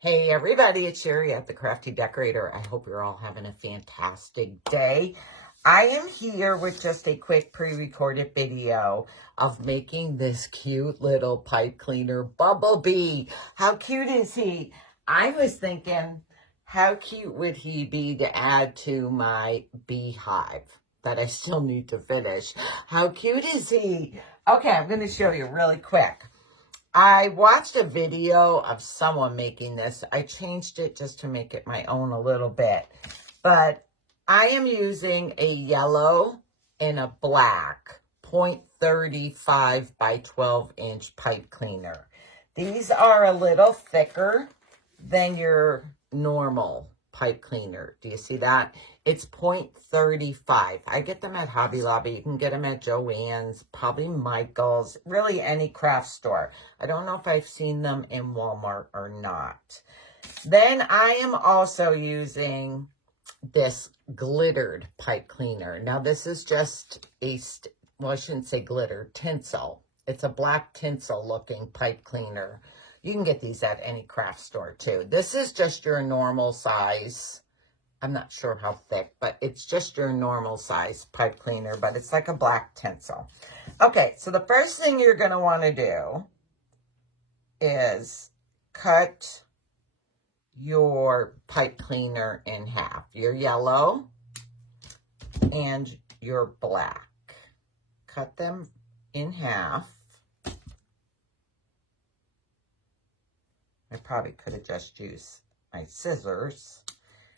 Hey everybody, it's Sherry at the Crafty Decorator. I hope you're all having a fantastic day. I am here with just a quick pre-recorded video of making this cute little pipe cleaner bumblebee. How cute is he? I was thinking, how cute would he be to add to my beehive that I still need to finish? How cute is he? Okay, I'm going to show you really quick. I watched a video of someone making this. I changed it just to make it my own a little bit. But I am using a yellow and a black 0.35 by 12 inch pipe cleaner. These are a little thicker than your normal pipe cleaner. Do you see that? It's 0.35. I get them at Hobby Lobby. You can get them at Joann's, probably Michael's, really any craft store. I don't know if I've seen them in Walmart or not. Then I am also using this glittered pipe cleaner. Now this is just well, I shouldn't say glitter, tinsel. It's a black tinsel looking pipe cleaner. You can get these at any craft store too. This is just your normal size. I'm not sure how thick, but it's just your normal size pipe cleaner, but it's like a black tinsel. Okay, so the first thing you're going to want to do is cut your pipe cleaner in half. Your yellow and your black. Cut them in half. I probably could have just used my scissors.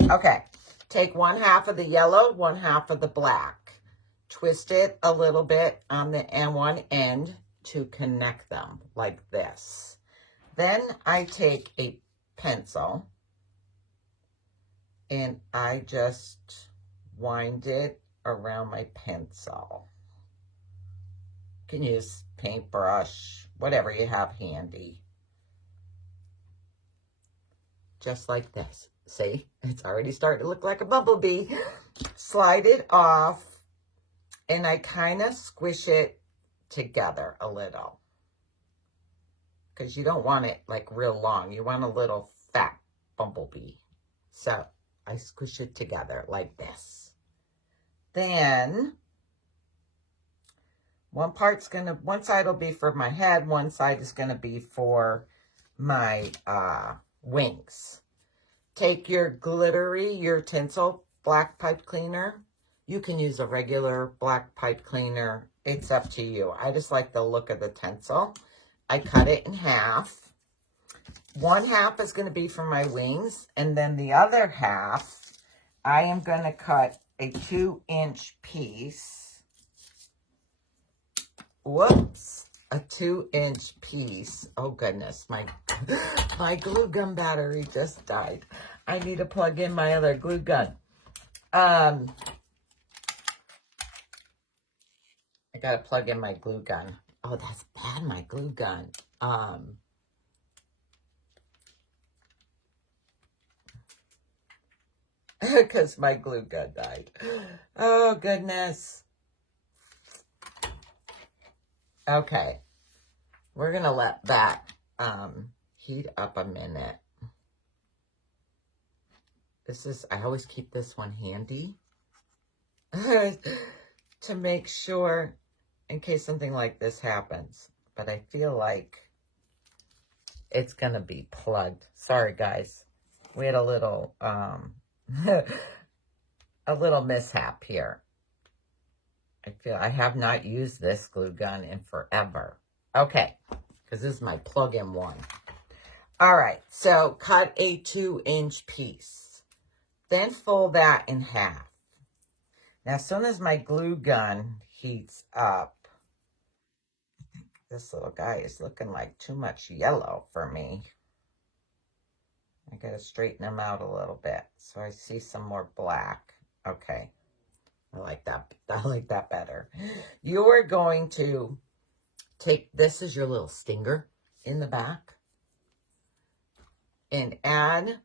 Okay, take one half of the yellow, one half of the black. Twist it a little bit on the one end to connect them like this. Then I take a pencil and I just wind it around my pencil. You can use paintbrush, whatever you have handy. Just like this. See, it's already starting to look like a bumblebee. Slide it off, and I kind of squish it together a little. Because you don't want it like real long. You want a little fat bumblebee. So, I squish it together like this. Then, one side will be for my head, one side is going to be for my wings. Take your tinsel black pipe cleaner. You can use a regular black pipe cleaner. It's up to you. I just like the look of the tinsel. I cut it in half. One half is going to be for my wings. And then the other half, I am going to cut a 2-inch piece. Whoops. A 2-inch piece. Oh, goodness. My glue gun battery just died. I need to plug in my other glue gun. I got to plug in my glue gun. Oh, that's bad, my glue gun. Because my glue gun died. Oh, goodness. Okay. We're going to let that heat up a minute. I always keep this one handy to make sure in case something like this happens. But I feel like it's going to be plugged. Sorry, guys. We had a little, a little mishap here. I have not used this glue gun in forever. Okay, because this is my plug-in one. All right, so cut a 2-inch piece. Then fold that in half. Now, as soon as my glue gun heats up, I think this little guy is looking like too much yellow for me. I got to straighten him out a little bit so I see some more black. Okay, I like that. I like that better. You are going to this is your little stinger in the back, and add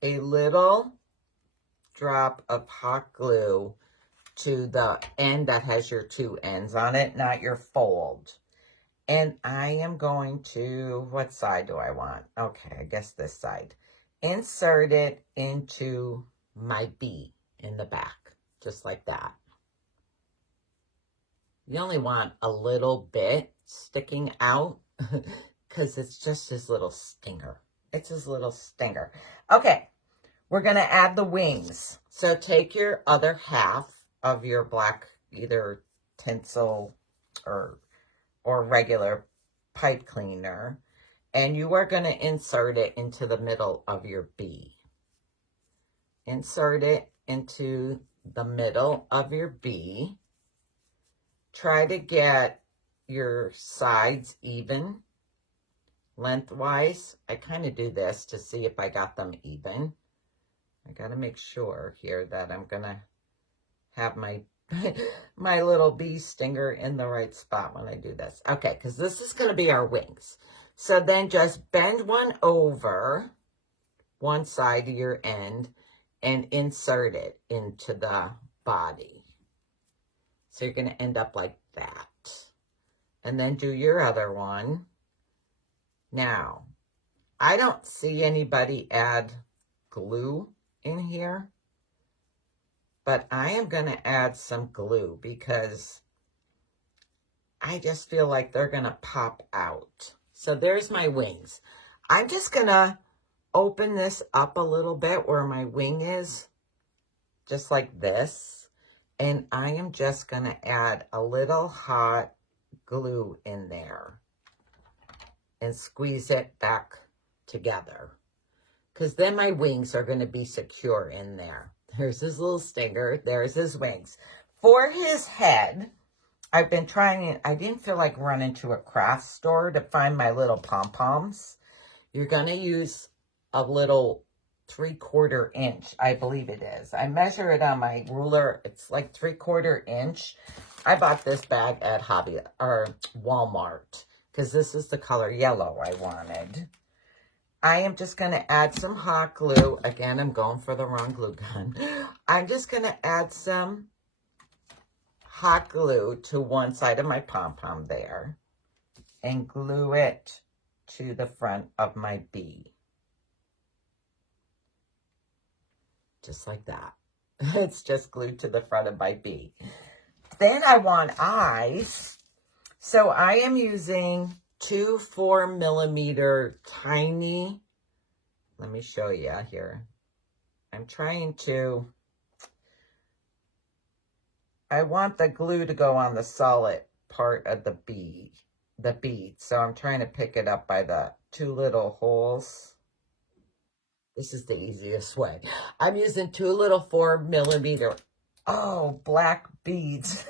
a little drop of hot glue to the end that has your two ends on it, not your fold. And I am going to, what side do I want? Okay, I guess this side. Insert it into my bee in the back, just like that. You only want a little bit sticking out because it's just his little stinger. It's his little stinger. Okay, we're going to add the wings. So take your other half of your black, either tinsel or regular pipe cleaner, and you are going to insert it into the middle of your bee. Insert it into the middle of your bee. Try to get your sides even lengthwise. I kind of do this to see if I got them even. I got to make sure here that I'm going to have my my little bee stinger in the right spot when I do this. Okay, because this is going to be our wings. So then just bend one over one side of your end and insert it into the body. So you're going to end up like that. And then do your other one. Now, I don't see anybody add glue in here, but I am going to add some glue because I just feel like they're going to pop out. So there's my wings. I'm just going to open this up a little bit where my wing is, just like this. And I am just going to add a little hot glue in there and squeeze it back together. Because then my wings are going to be secure in there. There's his little stinger. There's his wings. For his head, I've been trying, I didn't feel like running to a craft store to find my little pom-poms. You're going to use a little 3/4 inch, I believe it is. I measure it on my ruler. It's like 3/4 inch. I bought this bag at Walmart because this is the color yellow I wanted. I am just going to add some hot glue. Again, I'm going for the wrong glue gun. I'm just going to add some hot glue to one side of my pom-pom there and glue it to the front of my bee. Just like that. It's just glued to the front of my bee. Then I want eyes. So I am using 2 4mm tiny, let me show you here. I'm trying to, I want the glue to go on the solid part of the bead. So I'm trying to pick it up by the 2 little holes. This is the easiest way. I'm using 2 little 4mm, black beads,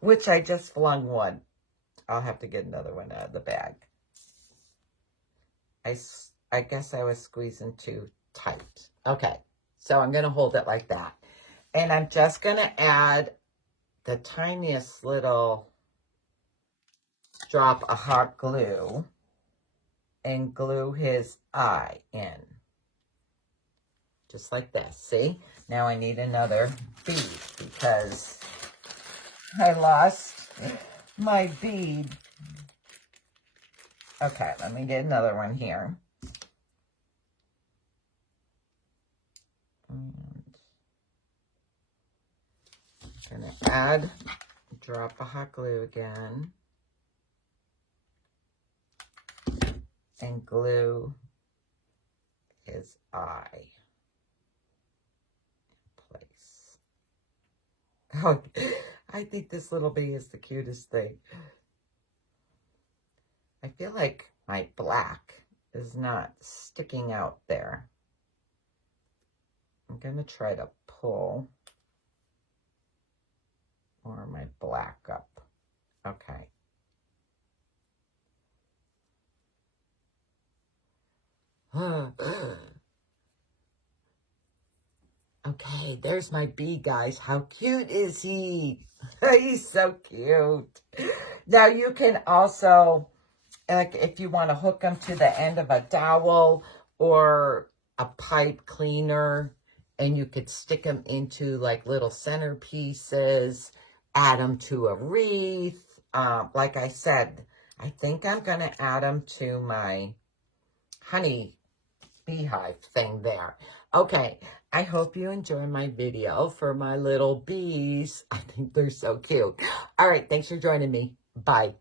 which I just flung one. I'll have to get another one out of the bag. I guess I was squeezing too tight. Okay, so I'm going to hold it like that. And I'm just going to add the tiniest little drop of hot glue and glue his eye in. Just like this, see? Now I need another bead because I lost my bead. Okay, let me get another one here. And I'm going to add a drop of hot glue again. And glue his eye. Oh, I think this little bee is the cutest thing. I feel like my black is not sticking out there. I'm going to try to pull more of my black up. Okay. Okay, there's my bee, guys. How cute is he? He's so cute. Now, you can also, like, if you want to hook him to the end of a dowel or a pipe cleaner, and you could stick them into, like, little centerpieces, add them to a wreath. Like I said, I think I'm going to add them to my honey beehive thing there. Okay, I hope you enjoy my video for my little bees. I think they're so cute. All right, thanks for joining me. Bye.